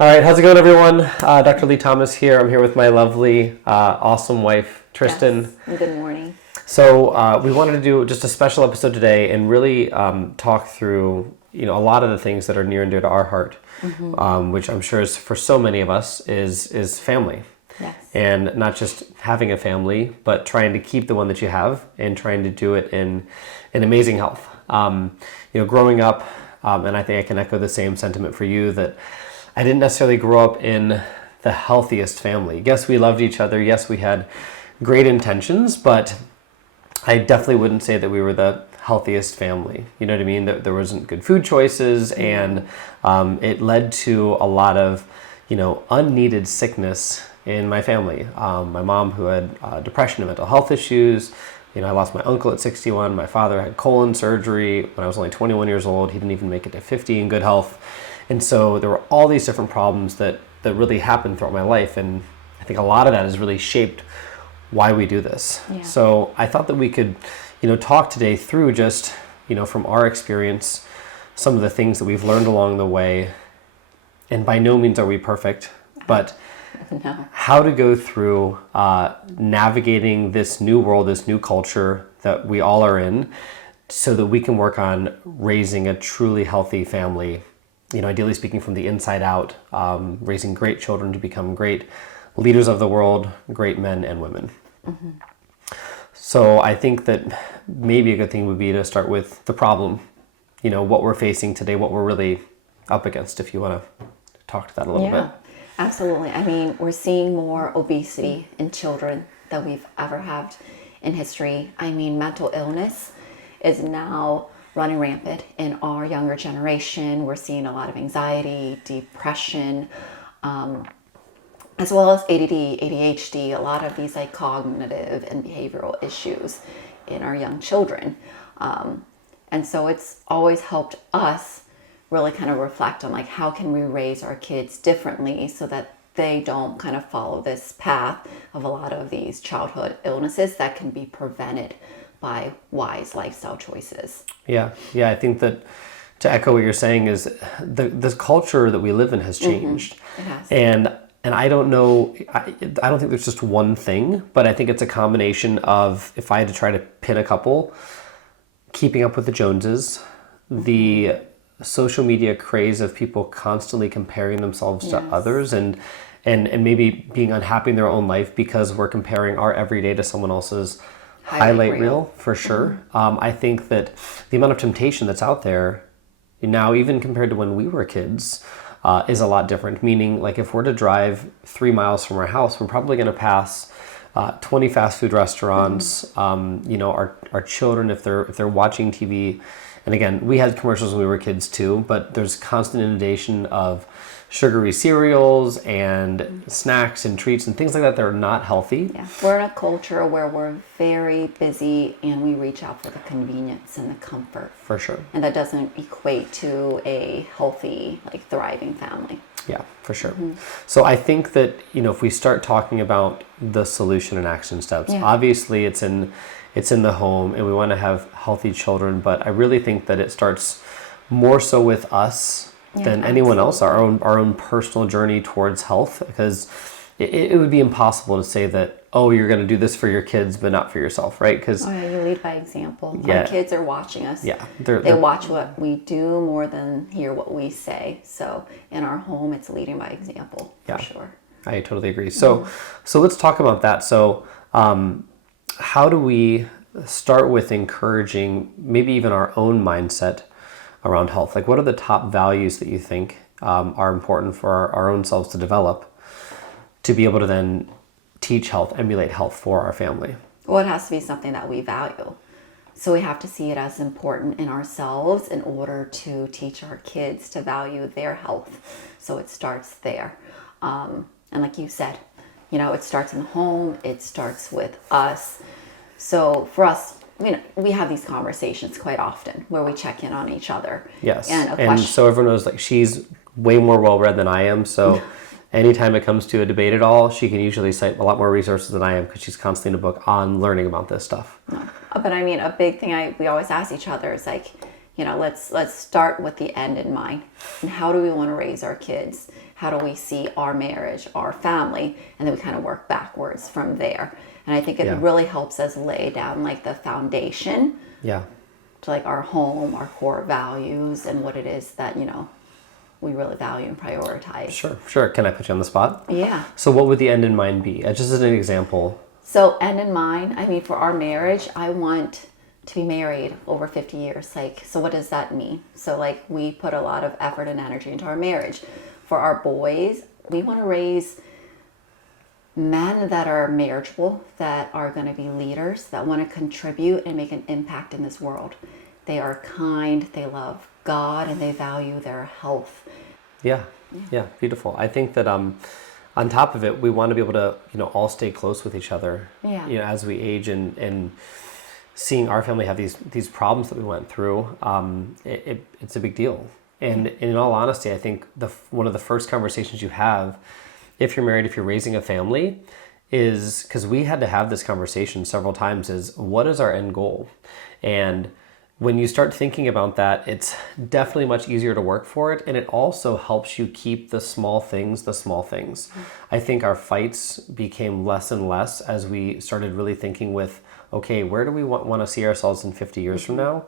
All right, how's it going, everyone? Dr. Lee Thomas here. I'm here with my lovely, awesome wife, Tristan. Yes. Good morning. So we wanted to do just a special episode today and really talk through, a lot of the things that are near and dear to our heart, which I'm sure is for so many of us is family. Yes. And not just having a family, but trying to keep the one that you have and trying to do it in amazing health. Growing up, and I think I can echo the same sentiment for you, that I didn't necessarily grow up in the healthiest family. Yes, we loved each other. Yes, we had great intentions, but I definitely wouldn't say that we were the healthiest family. You know what I mean? There wasn't good food choices, and it led to a lot of, unneeded sickness in my family. My mom, who had depression and mental health issues. I lost my uncle at 61. My father had colon surgery when I was only 21 years old. He didn't even make it to 50 in good health. And so there were all these different problems that really happened throughout my life. And I think a lot of that has really shaped why we do this. Yeah. So I thought that we could, talk today through just, from our experience, some of the things that we've learned along the way. And by no means are we perfect, but No. how to go through navigating this new world, this new culture that we all are in, so that we can work on raising a truly healthy family, ideally speaking from the inside out, raising great children to become great leaders of the world, great men and women. Mm-hmm. So I think that maybe a good thing would be to start with the problem, what we're facing today, what we're really up against, if you want to talk to that a little bit. Absolutely. I mean, we're seeing more obesity in children than we've ever had in history. I mean, mental illness is now running rampant in our younger generation. We're seeing a lot of anxiety, depression, as well as ADD, ADHD, a lot of these like cognitive and behavioral issues in our young children. And so it's always helped us really kind of reflect on like how can we raise our kids differently so that they don't kind of follow this path of a lot of these childhood illnesses that can be prevented by wise lifestyle choices. Yeah. I think that to echo what you're saying is this culture that we live in has changed. It has. And I don't know, I don't think there's just one thing, but I think it's a combination of, if I had to try to pin a couple, keeping up with the Joneses, the social media craze of people constantly comparing themselves to others and maybe being unhappy in their own life because we're comparing our everyday to someone else's highlight reel, for sure. I think that the amount of temptation that's out there now, even compared to when we were kids, is a lot different. Meaning, like, if we're to drive 3 miles from our house, we're probably going to pass 20 fast food restaurants. Our children, if they're watching TV, and again, we had commercials when we were kids too, but there's constant inundation of sugary cereals and snacks and treats and things like that are not healthy. Yeah, we're in a culture where we're very busy and we reach out for the convenience and the comfort. For sure. And that doesn't equate to a healthy, like thriving family. Yeah, for sure. So I think that, if we start talking about the solution and action steps, obviously it's in the home and we want to have healthy children, but I really think that it starts more so with us than anyone else, our own personal journey towards health, because it would be impossible to say that, oh, you're going to do this for your kids, but not for yourself, right? Because you lead by example. Yeah. Our kids are watching us. Yeah, they watch what we do more than hear what we say. So in our home, it's leading by example, for sure. I totally agree. So let's talk about that. So how do we start with encouraging maybe even our own mindset around health? Like, what are the top values that you think are important for our own selves to develop to be able to then teach health, emulate health for our family? Well, it has to be something that we value. So we have to see it as important in ourselves in order to teach our kids to value their health. So it starts there. And like you said, it starts in the home, it starts with us. So for us, we have these conversations quite often where we check in on each other. Yes. And so everyone knows, like, she's way more well-read than I am. So anytime it comes to a debate at all, she can usually cite a lot more resources than I am because she's constantly in a book on learning about this stuff. No. But I mean, a big thing we always ask each other is like, let's start with the end in mind. And how do we want to raise our kids? how do we see our marriage, our family, and then we kind of work backwards from there. And I think it really helps us lay down like the foundation to like our home, our core values, and what it is that, you know, we really value and prioritize. Sure. Can I put you on the spot? Yeah. So what would the end in mind be? Just as an example. So end in mind, I mean, for our marriage, I want to be married over 50 years. Like, so what does that mean? So like we put a lot of effort and energy into our marriage. For our boys, we want to raise men that are marriageable, that are going to be leaders, that want to contribute and make an impact in this world. They are kind, they love God, and they value their health. Yeah, beautiful. I think that on top of it, we want to be able to, you know, all stay close with each other, you know, as we age, and seeing our family have these problems that we went through, it's a big deal. And in all honesty, I think one of the first conversations you have, if you're married, if you're raising a family, is, because we had to have this conversation several times, is what is our end goal? And when you start thinking about that, it's definitely much easier to work for it. And it also helps you keep the small things. I think our fights became less and less as we started really thinking with, okay, where do we want to see ourselves in 50 years from now?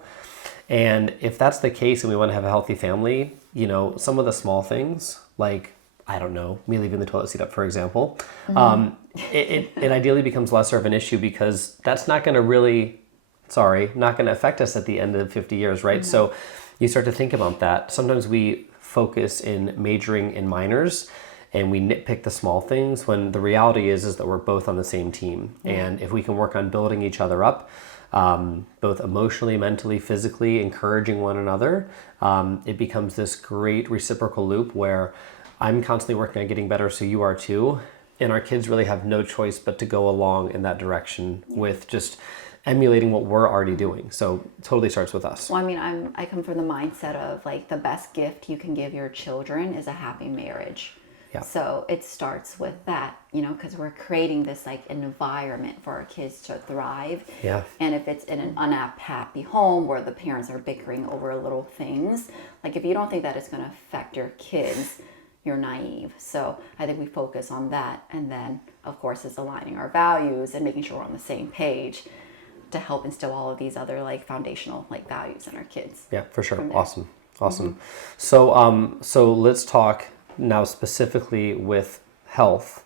And if that's the case and we want to have a healthy family, you know, some of the small things, like, I don't know, me leaving the toilet seat up, for example, it ideally becomes lesser of an issue, because that's not going to affect us at the end of 50 years, right? So you start to think about that. Sometimes we focus in majoring in minors and we nitpick the small things, when the reality is that we're both on the same team. And if we can work on building each other up, both emotionally, mentally, physically, encouraging one another, it becomes this great reciprocal loop where I'm constantly working on getting better, so you are too. And our kids really have no choice but to go along in that direction with just emulating what we're already doing. So it totally starts with us. Well, I mean, I come from the mindset of like the best gift you can give your children is a happy marriage. Yeah. So it starts with that, you know, because we're creating this like environment for our kids to thrive. Yeah. And if it's in an unhappy home where the parents are bickering over little things, like if you don't think that it's going to affect your kids, you're naive. So I think we focus on that. And then, of course, it's aligning our values and making sure we're on the same page to help instill all of these other like foundational like values in our kids. Yeah, for sure. Awesome. So let's talk now specifically with health.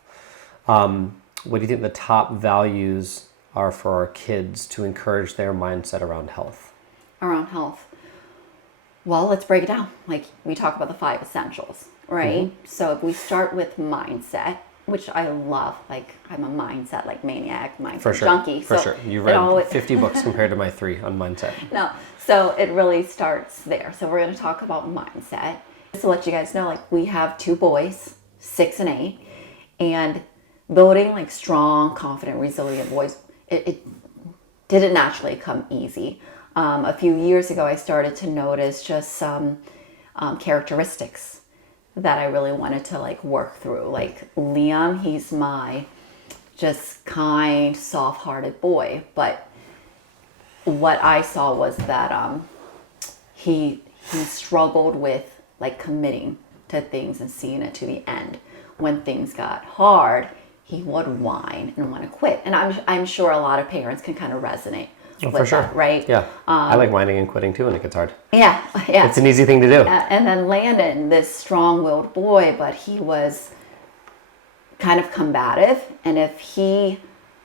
What do you think the top values are for our kids to encourage their mindset around health? Around health. Well, let's break it down. Like we talk about the 5 essentials, right? So if we start with mindset, which I love, like I'm a mindset like maniac, mindset junkie. For sure. You read 50 books compared to my 3 on mindset. No, so it really starts there. So we're going to talk about mindset. Just to let you guys know, like we have 2 boys, 6 and 8, and building like strong, confident, resilient boys, it didn't naturally come easy. A few years ago, I started to notice just some characteristics that I really wanted to like work through. Like Liam, he's my just kind, soft-hearted boy, but what I saw was that he struggled with like committing to things and seeing it to the end. When things got hard, he would whine and want to quit. And I'm sure a lot of parents can kind of resonate with for sure. that, right? Yeah. I like whining and quitting too when it gets hard. Yeah. It's an easy thing to do. And then Landon, this strong-willed boy, but he was kind of combative. And if he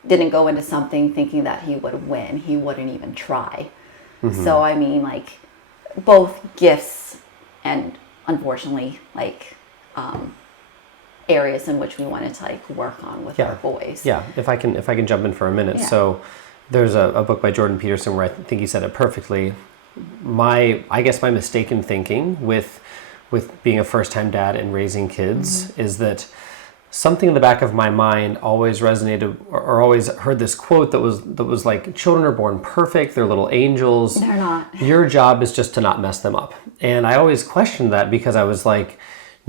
didn't go into something thinking that he would win, he wouldn't even try. So, I mean, like, both gifts and, unfortunately, like, areas in which we wanted to, like, work on with our boys. Yeah. If I can jump in for a minute. Yeah. So there's a book by Jordan Peterson where I think he said it perfectly. I guess my mistaken thinking with being a first-time dad and raising kids is that something in the back of my mind always resonated, or always heard this quote that was like, children are born perfect, they're little angels. They're not. Your job is just to not mess them up. And I always questioned that because I was like,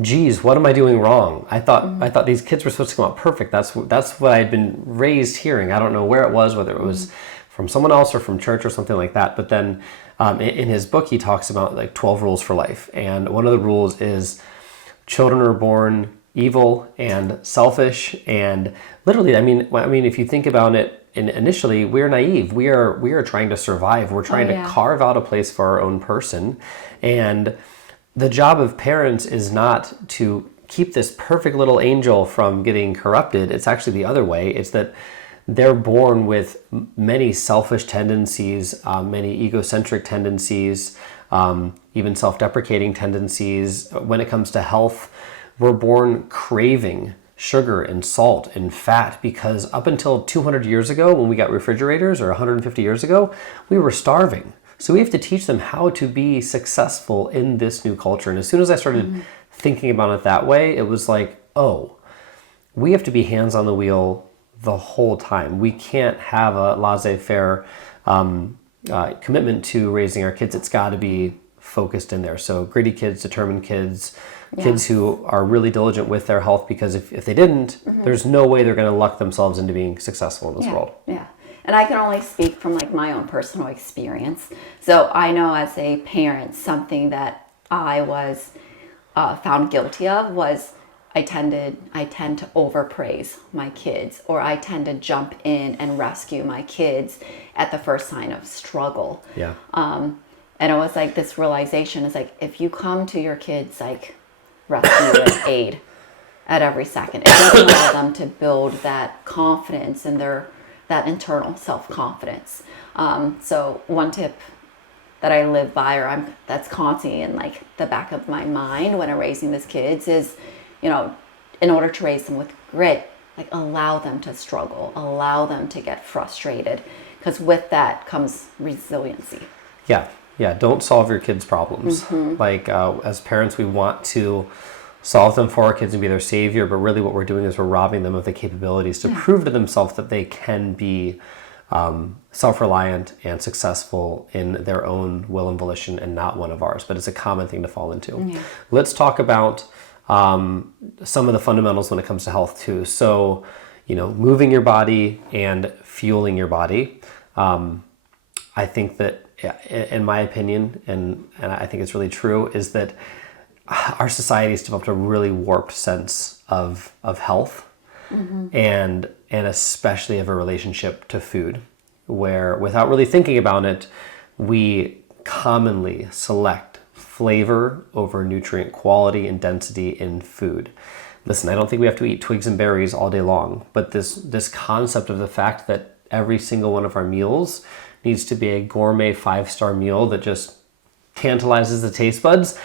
geez, what am I doing wrong? I thought these kids were supposed to come out perfect. That's what I'd been raised hearing. I don't know where it was, whether it was from someone else or from church or something like that. But then in his book, he talks about like 12 rules for life. And one of the rules is children are born evil and selfish, and literally, if you think about it, initially we're naive. We are trying to survive. We're trying to carve out a place for our own person, and the job of parents is not to keep this perfect little angel from getting corrupted. It's actually the other way. It's that they're born with many selfish tendencies, many egocentric tendencies, even self-deprecating tendencies. When it comes to health, we're born craving sugar and salt and fat because up until 200 years ago, when we got refrigerators, or 150 years ago, we were starving. So we have to teach them how to be successful in this new culture. And as soon as I started thinking about it that way, it was like, oh, we have to be hands on the wheel the whole time. We can't have a laissez-faire commitment to raising our kids. It's got to be focused in there. So gritty kids, determined kids, kids who are really diligent with their health, because if they didn't, there's no way they're going to luck themselves into being successful in this world. Yeah. And I can only speak from like my own personal experience. So I know as a parent, something that I was found guilty of was I tend to overpraise my kids, or I tend to jump in and rescue my kids at the first sign of struggle. Yeah. And it was like this realization is like, if you come to your kids like rescue and aid at every second, it doesn't allow them to build that confidence and that internal self-confidence. So one tip that I live by, or that's constantly in like the back of my mind when I'm raising these kids is, in order to raise them with grit, like allow them to struggle, allow them to get frustrated, because with that comes resiliency. Yeah, don't solve your kids' problems. Like as parents, we want to solve them for our kids and be their savior, but really what we're doing is we're robbing them of the capabilities to prove to themselves that they can be self-reliant and successful in their own will and volition, and not one of ours. But it's a common thing to fall into. Let's talk about some of the fundamentals when it comes to health too. So, moving your body and fueling your body. I think that, in my opinion, and I think it's really true, is that our society has developed a really warped sense of health, and especially of a relationship to food, where without really thinking about it, we commonly select flavor over nutrient quality and density in food. Listen, I don't think we have to eat twigs and berries all day long, but this concept of the fact that every single one of our meals needs to be a gourmet 5-star meal that just tantalizes the taste buds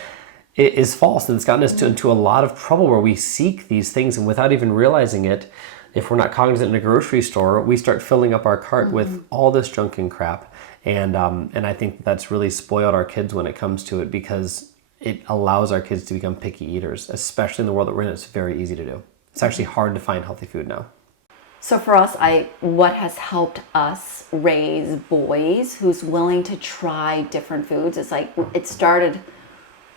is false. And it's gotten us into a lot of trouble where we seek these things, and without even realizing it, if we're not cognizant in a grocery store, we start filling up our cart with all this junk and crap. And I think that's really spoiled our kids when it comes to it, because it allows our kids to become picky eaters, especially in the world that we're in. It's very easy to do. It's actually hard to find healthy food now. So for us, what has helped us raise boys who's willing to try different foods is like, it started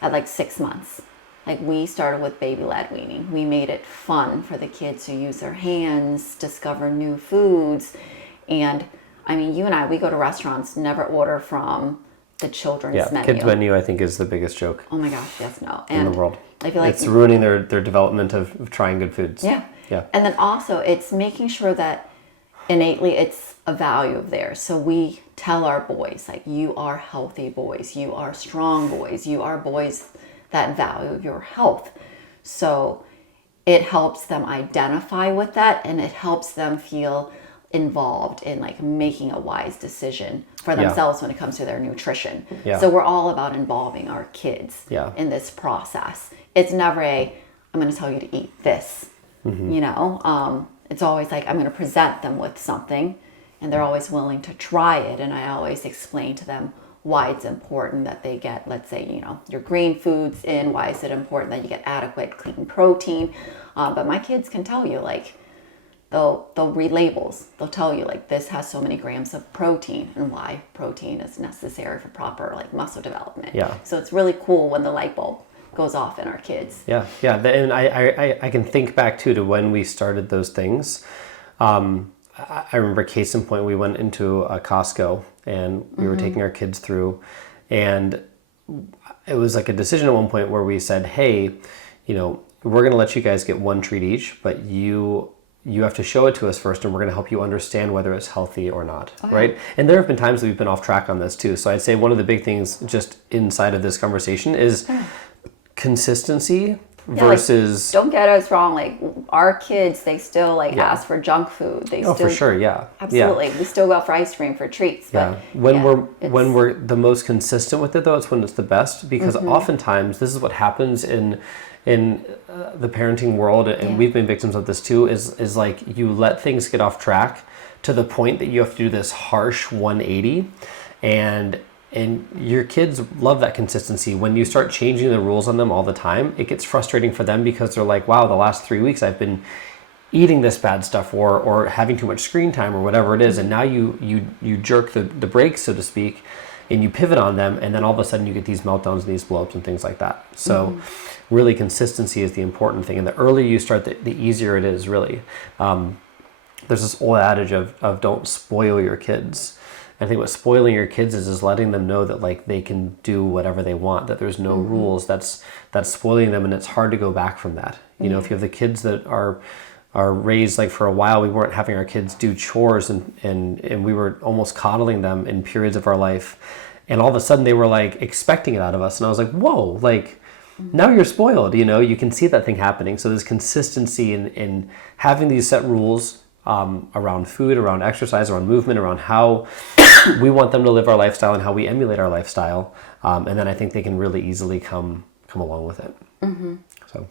at like 6 months. Like we started with baby-led weaning. We made it fun for the kids to use their hands, discover new foods. And you and I, we go to restaurants, never order from the children's menu. Kids menu, I think, is the biggest joke. Oh my gosh, yes, no. In the world. I feel like it's ruining their development of trying good foods. Yeah. Yeah. And then also it's making sure that innately it's a value of theirs. So we tell our boys, like, you are healthy boys, you are strong boys, you are boys that value your health. So it helps them identify with that, and it helps them feel involved in like making a wise decision for themselves when it comes to their nutrition. So we're all about involving our kids in this process. It's never I'm going to tell you to eat this, it's always like I'm going to present them with something, and they're always willing to try it. And I always explain to them why it's important that they get, let's say, your green foods in. Why is it important that you get adequate clean protein? But my kids can tell you, like, they'll read labels. They'll tell you, like, this has so many grams of protein, and why protein is necessary for proper like muscle development. So it's really cool when the light bulb goes off in our kids. And I can think back too to when we started those things. I remember, case in point, we went into a Costco and we were taking our kids through, and it was like a decision at one point where we said, hey, we're going to let you guys get one treat each, but you have to show it to us first, and we're going to help you understand whether it's healthy or not, right? And there have been times that we've been off track on this too. So I'd say one of the big things just inside of this conversation is consistency versus... Don't get us wrong. Like, our kids, they still ask for junk food. They still, for sure, yeah. Absolutely. Yeah. We still go out for ice cream for treats. But when we're the most consistent with it, though, it's when it's the best, because oftentimes this is what happens in the parenting world, and we've been victims of this too, is like you let things get off track to the point that you have to do this harsh 180, and your kids love that consistency. When you start changing the rules on them all the time, it gets frustrating for them, because they're like, wow, the last 3 weeks I've been eating this bad stuff or having too much screen time or whatever it is, and now you jerk the brakes, so to speak, and you pivot on them, and then all of a sudden you get these meltdowns and these blow-ups and things like that. So really, consistency is the important thing, and the earlier you start, the easier it is, really. There's this old adage of don't spoil your kids. I think what spoiling your kids is letting them know that like they can do whatever they want, that there's no rules. That's spoiling them, and it's hard to go back from that. If you have the kids that are raised, like, for a while we weren't having our kids do chores, and we were almost coddling them in periods of our life, and all of a sudden they were like expecting it out of us, and I was like, whoa, like, now you're spoiled. You can see that thing happening. So there's consistency in having these set rules around food, around exercise, around movement, around how we want them to live our lifestyle and how we emulate our lifestyle, and then I think they can really easily come along with it. So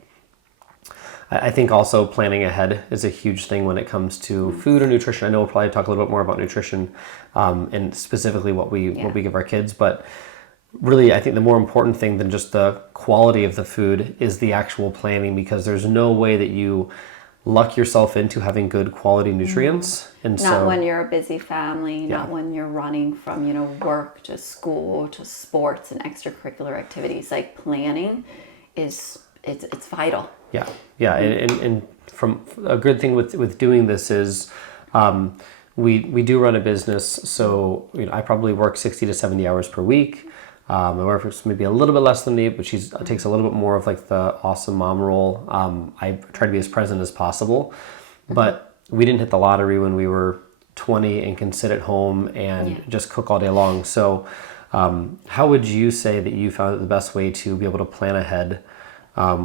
I think also planning ahead is a huge thing when it comes to food or nutrition. I know we'll probably talk a little bit more about nutrition, and specifically what we give our kids, but really, I think the more important thing than just the quality of the food is the actual planning, because there's no way that you luck yourself into having good quality nutrients. And not when you're a busy family, not when you're running from, work to school to sports and extracurricular activities. Like, planning it's vital. Yeah. And from a good thing with doing this is, we do run a business. So, I probably work 60 to 70 hours per week. My wife works maybe a little bit less than me, but she takes a little bit more of like the awesome mom role. I try to be as present as possible, but we didn't hit the lottery when we were 20 and can sit at home and just cook all day long. So how would you say that you found the best way to be able to plan ahead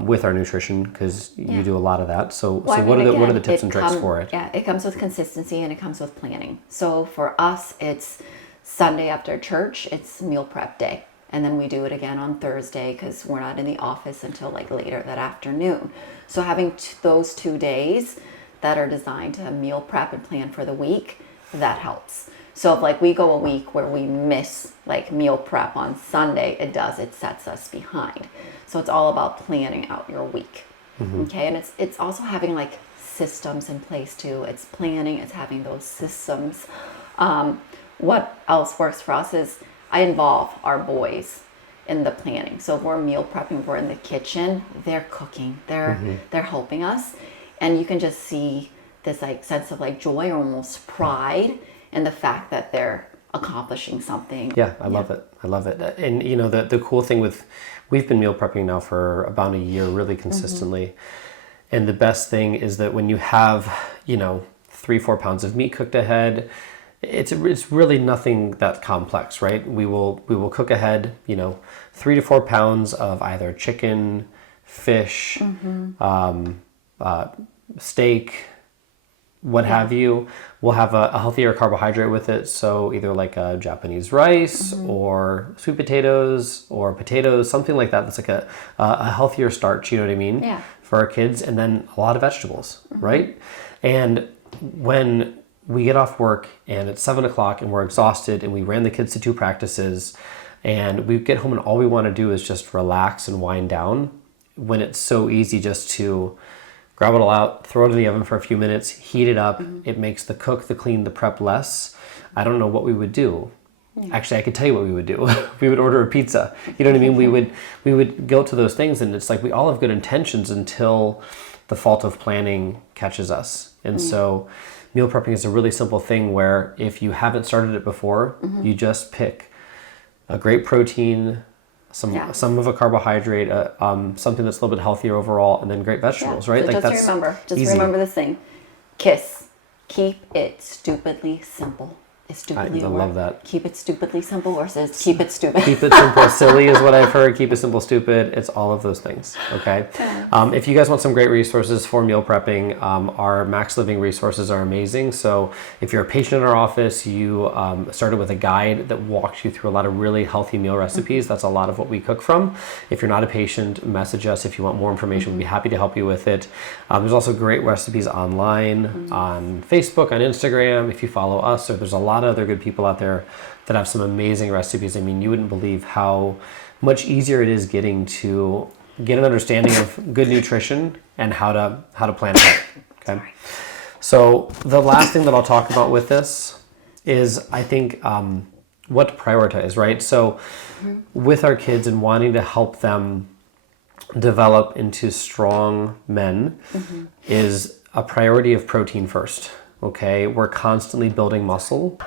with our nutrition? Because you do a lot of that. So what are the tips and tricks for it? Yeah, it comes with consistency, and it comes with planning. So for us, it's Sunday after church, it's meal prep day. And then we do it again on Thursday, because we're not in the office until like later that afternoon. So having those 2 days that are designed to meal prep and plan for the week, that helps. So if like we go a week where we miss like meal prep on Sunday, it sets us behind. So it's all about planning out your week. Okay, and it's also having like systems in place too. It's planning, it's having those systems. What else works for us is I involve our boys in the planning. So if we're meal prepping, we're in the kitchen, they're cooking, they're helping us. And you can just see this like sense of like joy or almost pride in the fact that they're accomplishing something. Yeah, I love it. And the cool thing we've been meal prepping now for about a year, really consistently. And the best thing is that when you have, 3-4 pounds of meat cooked ahead, it's really nothing that complex, right? We will cook ahead, 3 to 4 pounds of either chicken, fish, steak, what have you. We'll have a healthier carbohydrate with it. So either like a Japanese rice or sweet potatoes or potatoes, something like that. That's like a healthier starch, you know what I mean? Yeah. For our kids, and then a lot of vegetables, right? And when we get off work and it's 7 o'clock and we're exhausted and we ran the kids to 2 practices and we get home and all we want to do is just relax and wind down, when it's so easy just to grab it all out, throw it in the oven for a few minutes, heat it up. It makes the cook, the clean, the prep less. I don't know what we would do. Actually, I could tell you what we would do. We would order a pizza. You know what I mean? We would go to those things, and it's like we all have good intentions until the fault of planning catches us. And so meal prepping is a really simple thing where if you haven't started it before, you just pick a great protein, some of a carbohydrate, something that's a little bit healthier overall, and then great vegetables, right? So Like just remember this thing. KISS. Keep it stupidly simple. Is stupidly I a word? love that. Keep it stupidly simple, or says keep it stupid. Keep it simple. Silly is what I've heard. Keep it simple, stupid. It's all of those things. Okay. If you guys want some great resources for meal prepping, our Max Living resources are amazing. So if you're a patient in our office, you started with a guide that walks you through a lot of really healthy meal recipes. That's a lot of what we cook from. If you're not a patient, message us if you want more information. We'd be happy to help you with it. There's also great recipes online, on Facebook, on Instagram. If you follow us, or there's a lot of other good people out there that have some amazing recipes. I mean, you wouldn't believe how much easier it is getting to get an understanding of good nutrition and how to plan ahead. Okay. So the last thing that I'll talk about with this is, I think, what to prioritize, right? So with our kids and wanting to help them develop into strong men, is a priority of protein first. Okay, we're constantly building muscle.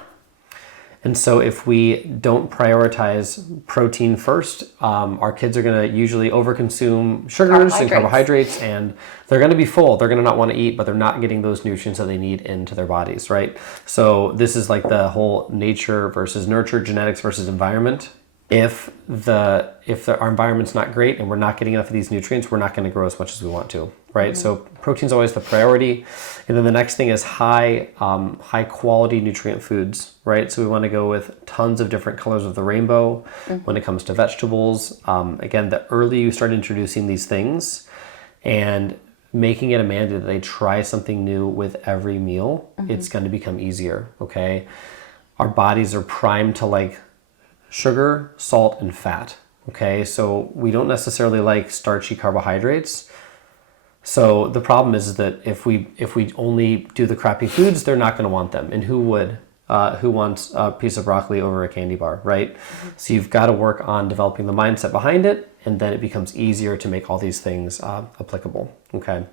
And so if we don't prioritize protein first, our kids are going to usually overconsume sugars and carbohydrates, and they're going to be full. They're going to not want to eat, but they're not getting those nutrients that they need into their bodies, right? So this is like the whole nature versus nurture, genetics versus environment. If our environment's not great and we're not getting enough of these nutrients, we're not going to grow as much as we want to, right? So protein's always the priority. And then the next thing is high quality nutrient foods, right? So we want to go with tons of different colors of the rainbow when it comes to vegetables. Again, the earlier you start introducing these things and making it a mandate that they try something new with every meal, it's going to become easier, okay? Our bodies are primed to like sugar, salt, and fat. Okay, so we don't necessarily like starchy carbohydrates. So the problem is that if we only do the crappy foods, they're not going to want them. And who would? Who wants a piece of broccoli over a candy bar, right? So you've got to work on developing the mindset behind it, and then it becomes easier to make all these things applicable. Okay,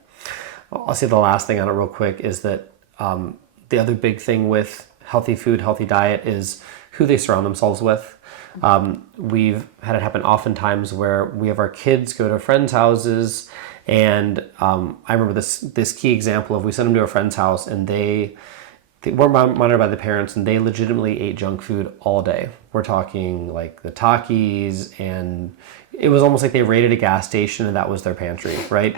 I'll say the last thing on it real quick is that the other big thing with healthy food, healthy diet is who they surround themselves with. We've had it happen oftentimes where we have our kids go to friends' houses, and I remember this key example of we sent them to a friend's house, and they weren't monitored by the parents, and they legitimately ate junk food all day. We're talking like the Takis, and it was almost like they raided a gas station and that was their pantry, right?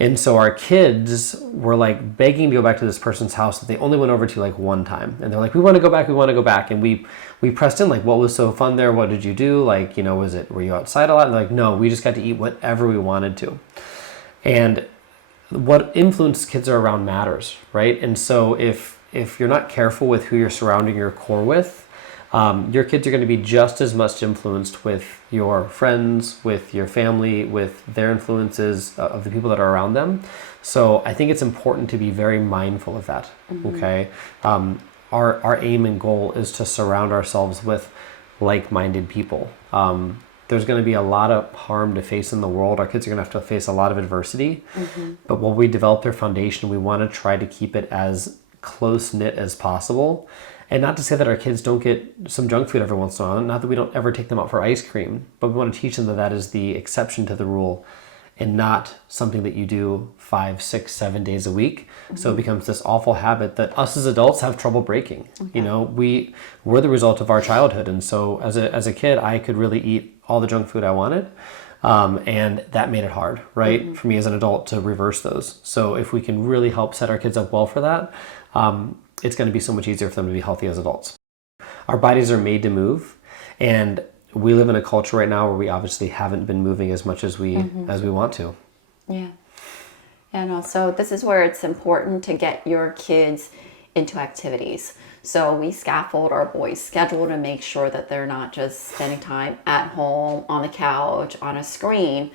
And so our kids were like begging to go back to this person's house that they only went over to like one time. And they're like, we want to go back, we want to go back. And we pressed in like, what was so fun there? What did you do? Like, were you outside a lot? And they're like, no, we just got to eat whatever we wanted to. And what influence kids are around matters, right? And so if you're not careful with who you're surrounding your core with, your kids are going to be just as much influenced with your friends, with your family, with their influences of the people that are around them. So I think it's important to be very mindful of that. Okay, our aim and goal is to surround ourselves with like-minded people. There's going to be a lot of harm to face in the world. Our kids are going to have to face a lot of adversity. But while we develop their foundation, we want to try to keep it as close-knit as possible. And not to say that our kids don't get some junk food every once in a while, not that we don't ever take them out for ice cream, but we want to teach them that that is the exception to the rule and not something that you do 5, 6, 7 days a week. So it becomes this awful habit that us as adults have trouble breaking. We're the result of our childhood. And so as a kid, I could really eat all the junk food I wanted. And that made it hard, right? For me as an adult to reverse those. So if we can really help set our kids up well for that, it's going to be so much easier for them to be healthy as adults. Our bodies are made to move, and we live in a culture right now where we obviously haven't been moving as much as we want to. Yeah. And also this is where it's important to get your kids into activities. So we scaffold our boys' schedule to make sure that they're not just spending time at home, on the couch, on a screen.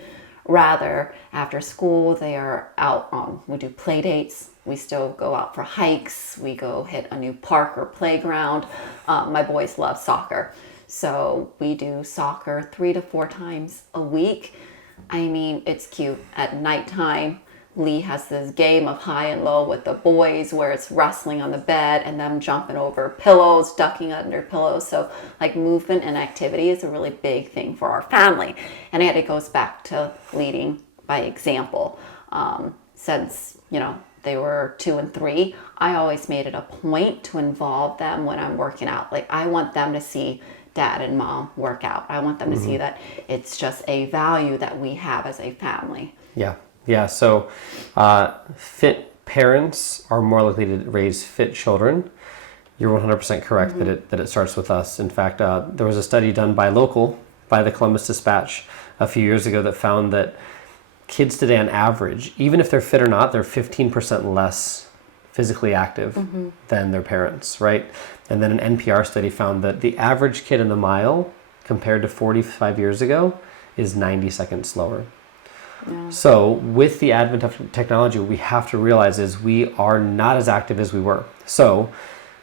Rather, after school, they are out we do play dates. We still go out for hikes. We go hit a new park or playground. My boys love soccer. So we do soccer 3 to 4 times a week. I mean, it's cute. At nighttime, Lee has this game of high and low with the boys where it's wrestling on the bed and them jumping over pillows, ducking under pillows. So like movement and activity is a really big thing for our family. And yet it goes back to leading by example. Since, they were 2 and 3, I always made it a point to involve them when I'm working out. Like I want them to see dad and mom work out. I want them to see that it's just a value that we have as a family. Yeah. Yeah. So fit parents are more likely to raise fit children. You're 100% correct that it starts with us. In fact, there was a study done by the Columbus Dispatch a few years ago that found that kids today on average, even if they're fit or not, they're 15% less physically active than their parents, right? And then an NPR study found that the average kid in the mile compared to 45 years ago is 90 seconds slower. Yeah. So with the advent of technology, what we have to realize is we are not as active as we were. So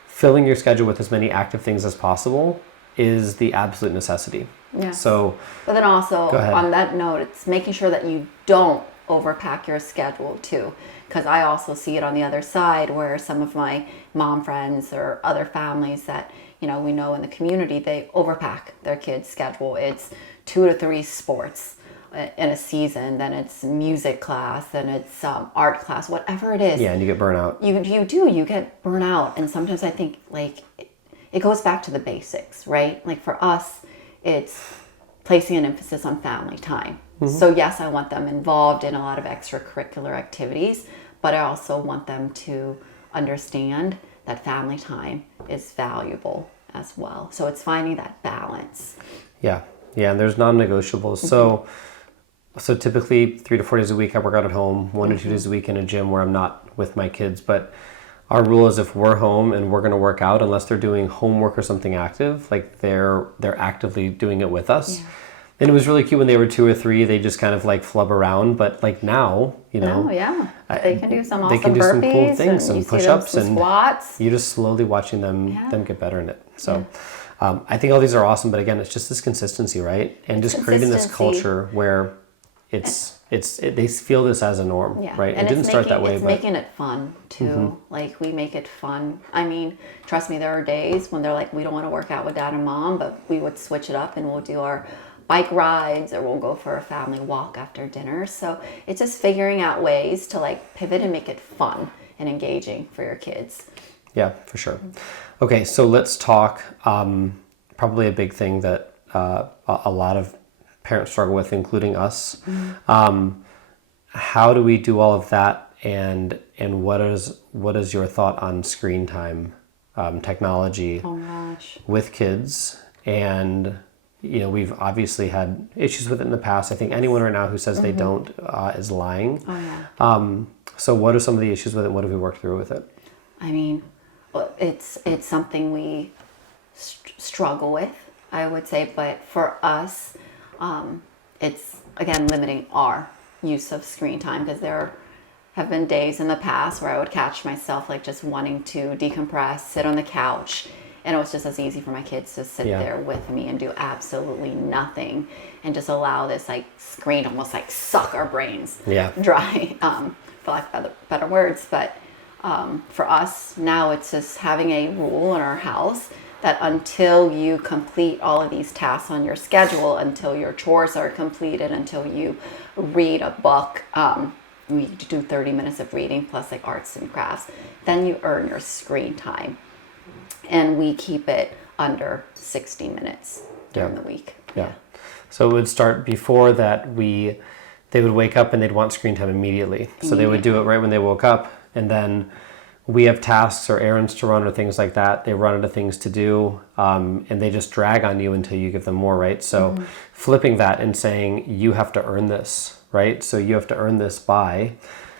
filling your schedule with as many active things as possible is the absolute necessity. Yeah. So, but then also on that note, it's making sure that you don't overpack your schedule too. Because I also see it on the other side where some of my mom friends or other families that, we know in the community, they overpack their kids' schedule. It's 2 to 3 sports in a season, then it's music class, then it's art class, whatever it is. Yeah, and you get burnout. You get burnout. And sometimes I think like it goes back to the basics, right? Like for us, it's placing an emphasis on family time. So yes, I want them involved in a lot of extracurricular activities, but I also want them to understand that family time is valuable as well. So it's finding that balance. Yeah. And there's non-negotiables. So typically 3 to 4 days a week I work out at home, 1 to 2 days a week in a gym where I'm not with my kids. But our rule is if we're home and we're going to work out, unless they're doing homework or something active, like they're actively doing it with us. Yeah. And it was really cute when they were 2 or 3, they just kind of like flub around. But like now, they can do some awesome they can do burpees, some cool things, some push-ups and squats. You're just slowly watching them get better in it. So I think all these are awesome. But again, it's just this consistency, right? And just creating this culture where they feel this as a norm, right? And it didn't start that way, it's but making it fun too. Like we make it fun. I mean, trust me, there are days when they're like, we don't want to work out with dad and mom, but we would switch it up and we'll do our bike rides or we'll go for a family walk after dinner. So it's just figuring out ways to like pivot and make it fun and engaging for your kids. Yeah, for sure. Okay, so let's talk probably a big thing that a lot of parents struggle with, including us. How do we do all of that, and what is your thought on screen time technology with kids? And we've obviously had issues with it in the past. I think anyone right now who says they don't is lying. So what are some of the issues with it? What have we worked through with it? I mean, it's something we struggle with, I would say, but for us, it's again limiting our use of screen time, because there have been days in the past where I would catch myself like just wanting to decompress, sit on the couch, and it was just as easy for my kids to sit there with me and do absolutely nothing and just allow this like screen almost like suck our brains dry, for lack of better words. But for us now, it's just having a rule in our house that until you complete all of these tasks on your schedule, until your chores are completed, until you read a book, you do 30 minutes of reading plus like arts and crafts, then you earn your screen time. And we keep it under 60 minutes during the week. Yeah. So it would start before that. They would wake up and they'd want screen time immediately. So they would do it right when they woke up, and then we have tasks or errands to run or things like that. They run into things to do, and they just drag on you until you give them more, right? So flipping that and saying, you have to earn this, right? So you have to earn this by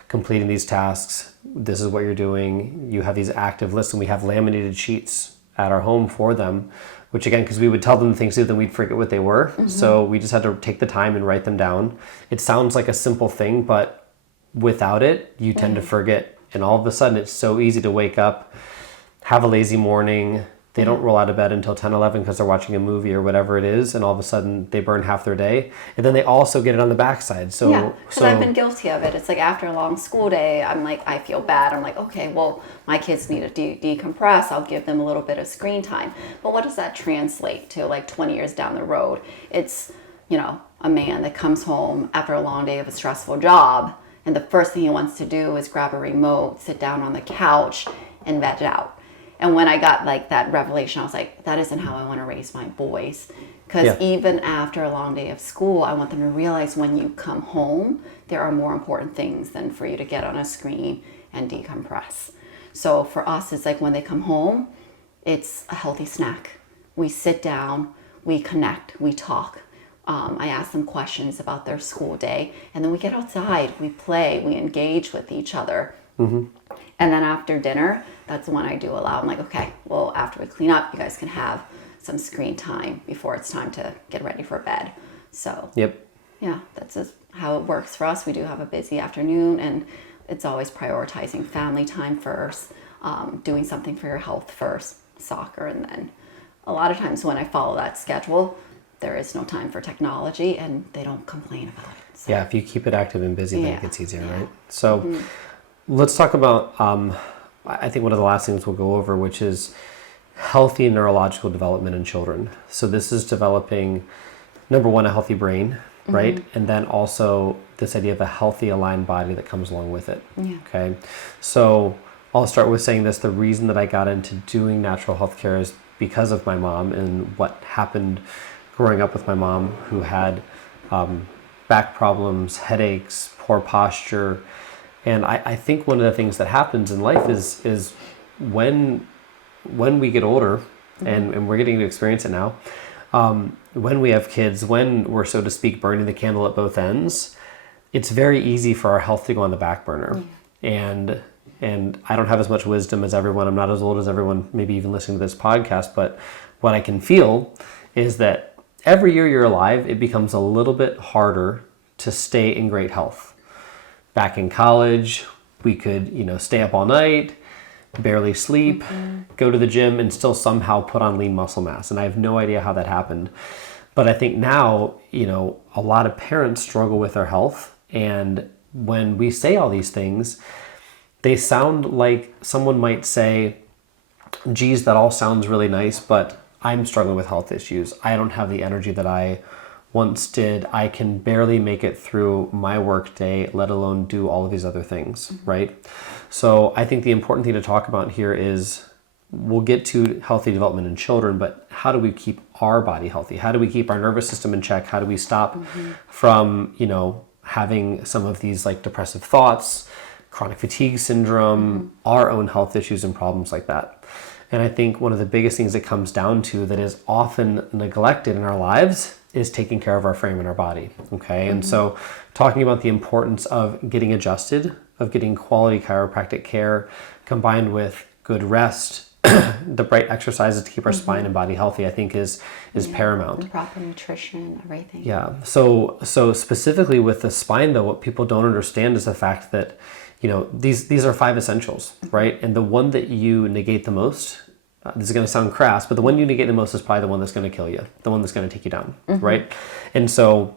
completing these tasks. This is what you're doing. You have these active lists, and we have laminated sheets at our home for them, which again, because we would tell them things to do, then we'd forget what they were. So we just had to take the time and write them down. It sounds like a simple thing, but without it, you tend to forget. And all of a sudden, it's so easy to wake up, have a lazy morning, They don't roll out of bed until 10, 11 because they're watching a movie or whatever it is, and all of a sudden they burn half their day. And then they also get it on the backside. So, yeah, because I've been guilty of it. It's like after a long school day, I'm like, I feel bad. I'm like, okay, well, my kids need to decompress. I'll give them a little bit of screen time. But what does that translate to like 20 years down the road? It's, you know, a man that comes home after a long day of a stressful job, and the first thing he wants to do is grab a remote, sit down on the couch, and veg out. And when I got like that revelation, I was like, that isn't how I want to raise my boys. Because even after a long day of school, I want them to realize when you come home, there are more important things than for you to get on a screen and decompress. So for us, it's like when they come home, it's a healthy snack. We sit down, we connect, we talk. I ask them questions about their school day, and then we get outside, we play, we engage with each other. Mm-hmm. And then after dinner, that's when I do allow. I'm like, okay, well, after we clean up, you guys can have some screen time before it's time to get ready for bed. So, yeah, that's just how it works for us. We do have a busy afternoon, and it's always prioritizing family time first, doing something for your health first, soccer, and then a lot of times when I follow that schedule, there is no time for technology, and they don't complain about it. So. Yeah, if you keep it active and busy, then it gets easier, right? So let's talk about, I think one of the last things we'll go over, which is healthy neurological development in children. So this is developing, number one, a healthy brain, right? And then also this idea of a healthy aligned body that comes along with it. Okay. So I'll start with saying this. The reason that I got into doing natural healthcare is because of my mom and what happened growing up with my mom, who had back problems, headaches, poor posture. And I think one of the things that happens in life is when we get older, and we're getting to experience it now, when we have kids, when we're, so to speak, burning the candle at both ends, it's very easy for our health to go on the back burner. And I don't have as much wisdom as everyone. I'm not as old as everyone, maybe even listening to this podcast, but what I can feel is that every year you're alive, it becomes a little bit harder to stay in great health. Back in college, we could, stay up all night, barely sleep, go to the gym, and still somehow put on lean muscle mass. And I have no idea how that happened. But I think now, a lot of parents struggle with their health. And when we say all these things, they sound like someone might say, geez, that all sounds really nice, but I'm struggling with health issues. I don't have the energy that I once did. I can barely make it through my work day, let alone do all of these other things, right? So I think the important thing to talk about here is, we'll get to healthy development in children, but how do we keep our body healthy? How do we keep our nervous system in check? How do we stop from, having some of these like depressive thoughts, chronic fatigue syndrome, our own health issues and problems like that? And I think one of the biggest things it comes down to that is often neglected in our lives is taking care of our frame and our body, okay? And so talking about the importance of getting adjusted, of getting quality chiropractic care combined with good rest, the right exercises to keep our spine and body healthy, I think is paramount. And proper nutrition, everything. Yeah, so specifically with the spine though, what people don't understand is the fact that these are 5 essentials, right? And the one that you negate the most, this is going to sound crass, but the one you negate the most is probably the one that's going to kill you, the one that's going to take you down, right? And so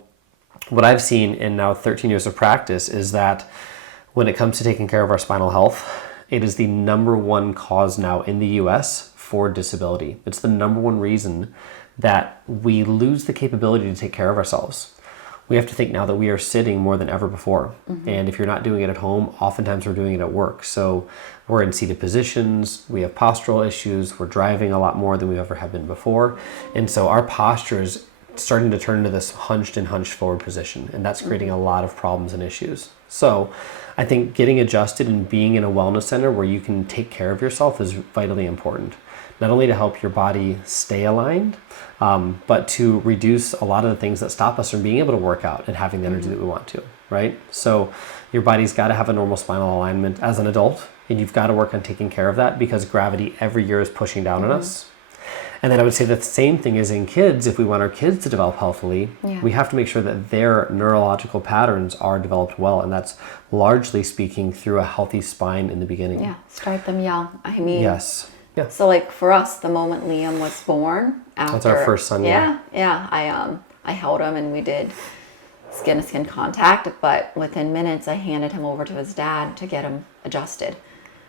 what I've seen in now 13 years of practice is that when it comes to taking care of our spinal health, it is the number one cause now in the US for disability. It's the number one reason that we lose the capability to take care of ourselves. We have to think now that we are sitting more than ever before. And if you're not doing it at home, oftentimes we're doing it at work. So we're in seated positions, we have postural issues, we're driving a lot more than we ever have been before. And so our posture is starting to turn into this hunched and hunched forward position. And that's creating a lot of problems and issues. So I think getting adjusted and being in a wellness center where you can take care of yourself is vitally important. Not only to help your body stay aligned, but to reduce a lot of the things that stop us from being able to work out and having the energy that we want to, right? So your body's got to have a normal spinal alignment as an adult, and you've got to work on taking care of that because gravity every year is pushing down on us. And then I would say the same thing is in kids. If we want our kids to develop healthily, we have to make sure that their neurological patterns are developed well. And that's largely speaking through a healthy spine in the beginning. Yeah, start them young. I mean, Yeah. So like for us, the moment Liam was born, after That's our first son. yeah, I held him and we did skin to skin contact, but within minutes I handed him over to his dad to get him adjusted,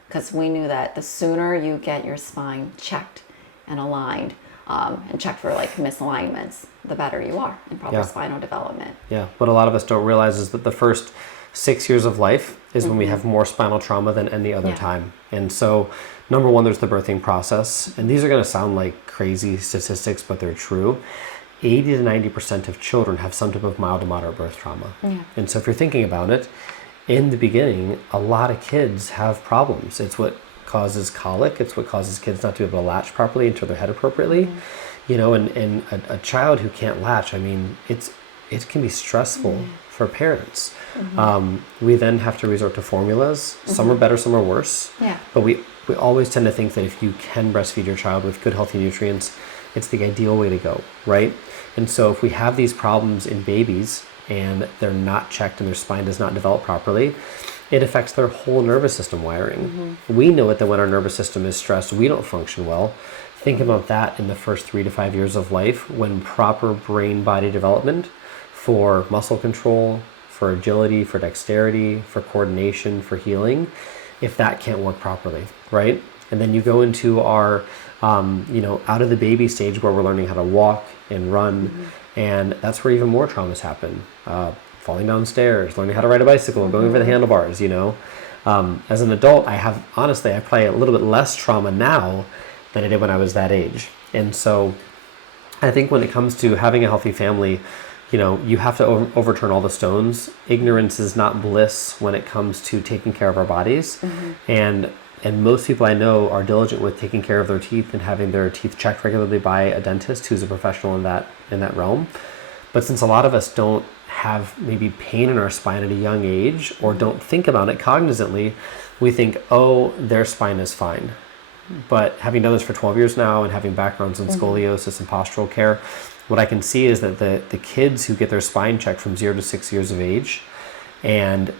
because we knew that the sooner you get your spine checked and aligned, and checked for like misalignments, the better you are in proper spinal development. Yeah. What a lot of us don't realize is that the first 6 years of life is when we have more spinal trauma than any other time. And so, number one, there's the birthing process. And these are going to sound like crazy statistics, but they're true. 80 to 90% of children have some type of mild to moderate birth trauma. And so if you're thinking about it, in the beginning, a lot of kids have problems. It's what causes colic. It's what causes kids not to be able to latch properly and turn their head appropriately. You know, and a child who can't latch, I mean, it can be stressful for parents. We then have to resort to formulas. Some are better, some are worse. But we always tend to think that if you can breastfeed your child with good, healthy nutrients, it's the ideal way to go, right? And so if we have these problems in babies and they're not checked and their spine does not develop properly, it affects their whole nervous system wiring. We know it that when our nervous system is stressed, we don't function well. Think about that in the first 3 to 5 years of life, when proper brain-body development for muscle control, for agility, for dexterity, for coordination, for healing, if that can't work properly, right? And then you go into our, out of the baby stage where we're learning how to walk and run, and that's where even more traumas happen. Falling downstairs, learning how to ride a bicycle, going over the handlebars, As an adult, I have probably a little bit less trauma now than I did when I was that age. And so I think when it comes to having a healthy family, you have to overturn all the stones. Ignorance is not bliss when it comes to taking care of our bodies. And most people I know are diligent with taking care of their teeth and having their teeth checked regularly by a dentist who's a professional in that realm. But since a lot of us don't have maybe pain in our spine at a young age, or don't think about it cognizantly, we think, oh, their spine is fine. But having done this for 12 years now and having backgrounds in scoliosis and postural care, what I can see is that the kids who get their spine checked from 0 to 6 years of age and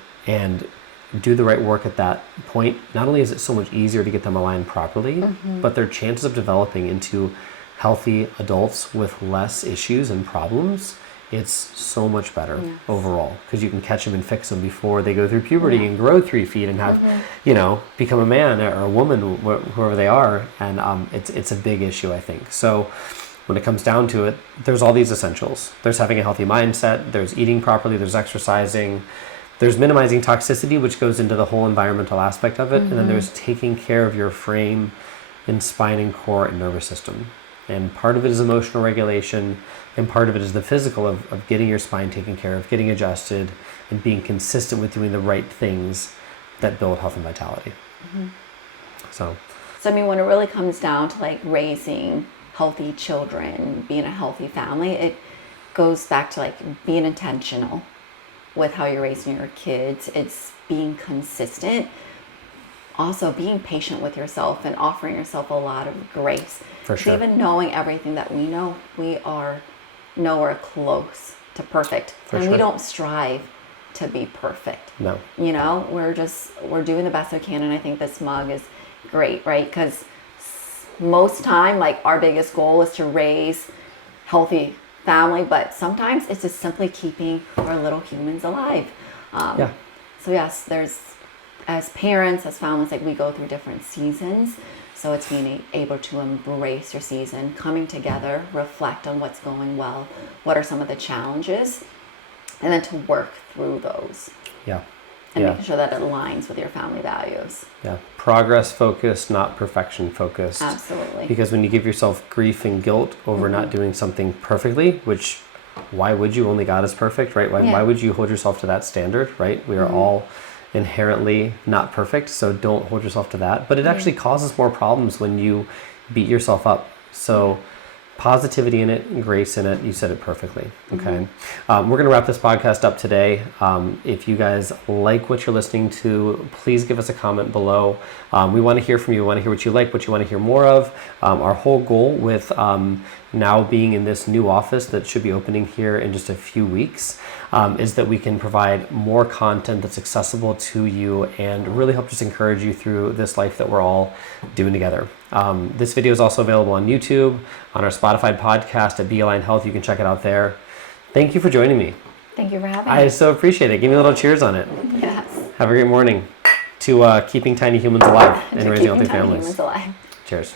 do the right work at that point, not only is it so much easier to get them aligned properly, but their chances of developing into healthy adults with less issues and problems, it's so much better overall, because you can catch them and fix them before they go through puberty and grow 3 feet and have, become a man or a woman, whoever they are. And it's a big issue, I think. So when it comes down to it, there's all these essentials. There's having a healthy mindset, there's eating properly, there's exercising, there's minimizing toxicity, which goes into the whole environmental aspect of it. And then there's taking care of your frame and spine and core and nervous system. And part of it is emotional regulation, and part of it is the physical of getting your spine taken care of, getting adjusted, and being consistent with doing the right things that build health and vitality. So I mean, when it really comes down to like raising healthy children, being a healthy family, it goes back to like being intentional with how you're raising your kids. It's being consistent. Also being patient with yourself and offering yourself a lot of grace. For sure. Even knowing everything that we know, we are nowhere close to perfect. We don't strive to be perfect. No. We're doing the best we can, and I think this mug is great, right? Because most time, like, our biggest goal is to raise healthy family, but sometimes it's just simply keeping our little humans alive. So yes, as parents, as families, like, we go through different seasons. So it's being able to embrace your season, coming together, reflect on what's going well, what are some of the challenges, and then to work through those. And making sure that it aligns with your family values. Progress focused, not perfection focused. Absolutely. Because when you give yourself grief and guilt over not doing something perfectly, which, why would you? Only God is perfect, right? Why would you hold yourself to that standard, right? We are all inherently not perfect, so don't hold yourself to that. But it actually causes more problems when you beat yourself up. So positivity in it and grace in it, you said it perfectly. Okay. We're going to wrap this podcast up today. If you guys like what you're listening to, please give us a comment below. We want to hear from you. We want to hear what you like, what you want to hear more of. Our whole goal with now being in this new office that should be opening here in just a few weeks is that we can provide more content that's accessible to you and really help just encourage you through this life that we're all doing together. This video is also available on YouTube, on our Spotify podcast at Be Aligned Health. You can check it out there. Thank you for joining me. Thank you for having me. I so appreciate it. Give me a little cheers on it. Yes. Have a great morning to keeping tiny humans alive and raising healthy families. Humans alive. Cheers.